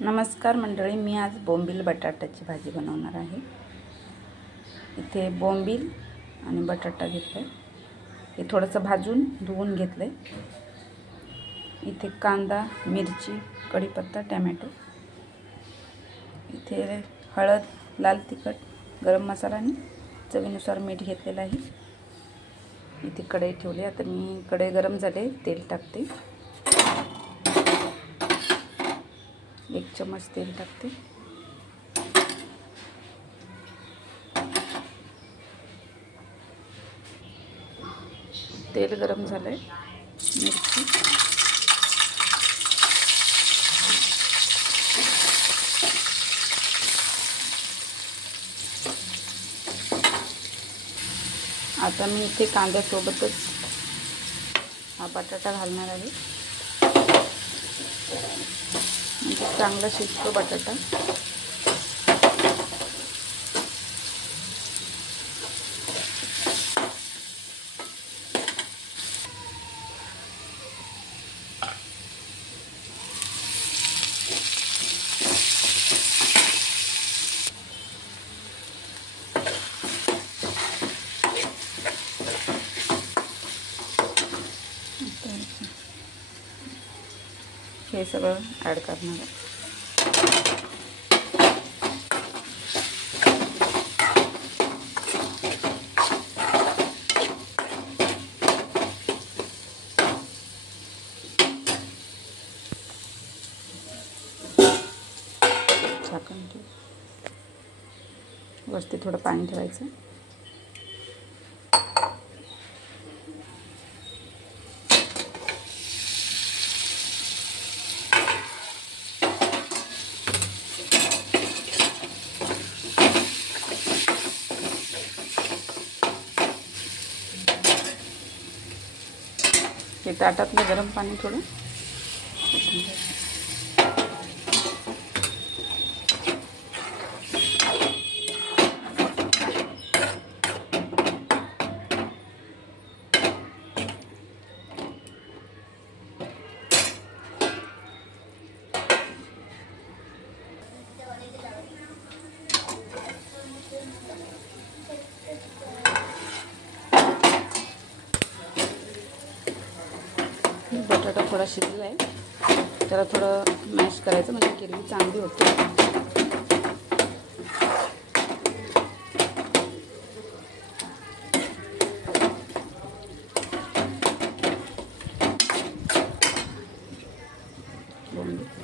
नमस्कार मंडळी, मी आज बोंबील बटाट्याची भाजी बनवणार आहे। इथे बोंबील आणि बटाटा घेतलाय, हे थोडंसं भाजून धुवून घेतलंय। इथे कांदा, मिरची, कढीपत्ता, टोमॅटो, इथे हळद, लाल तिखट, गरम मसाला आणि चवीनुसार मीठ घेतलेलं आहे। इथे कढई ठेवली, आता मी कढई गरम झाले, तेल टाकते। 1 चम्मच तेल टाकते। तेल गरम झाले, मिरची, आता मी इथे कांद्यासोबतच हा बटाटा घालणार आहे, म्हणजे चांगला शिजतो बटाटा। हे सगळं ॲड करणार आहे। झाकण ठेव, वरती थोडं पाणी ठेवायचं। हे ताटातलं गरम पाणी थोडं बटाटा थोडा शिजला आहे, त्याला थोडं मॅश करायचं, म्हणजे ग्रेव्ही चांगली होते। बोंबील